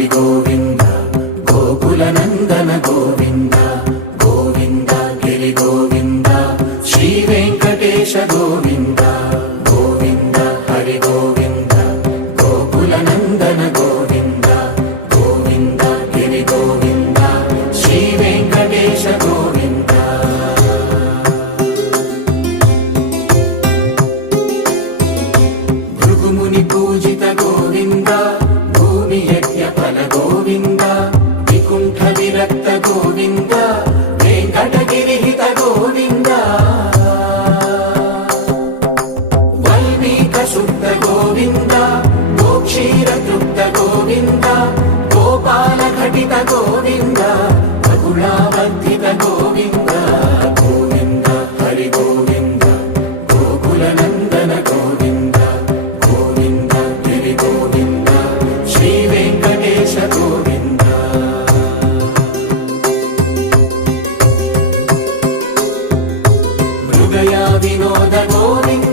హరి గోవింద గోకుల నందన గోవింద గోవింద గిరి గోవింద శ్రీ వెంకటేశ గోవింద గోవింద హరి గోవింద గోకుల నందన గోవింద గోవింద గిరి గోవింద శ్రీ వెంకటేశ గోవింద భృగుముని పూజిత గోవింద భూమి యజ్ఞ ఫల గోవింద వికుంఠ విరక్త గోవింద వెంకటగిరి హిత గోవింద వల్మీక శుద్ధ గోవింద గోక్షీర తృప్త గోవింద గోపాల ఘటిత గోవింద బహుళావర్ధిత గోవింద గోవింద హరి గోవింద గోకుల నందన గోవింద గోవింద గిరి గోవింద శ్రీ వెంకటేశ గోవింద మృగయ వినోద గోవింద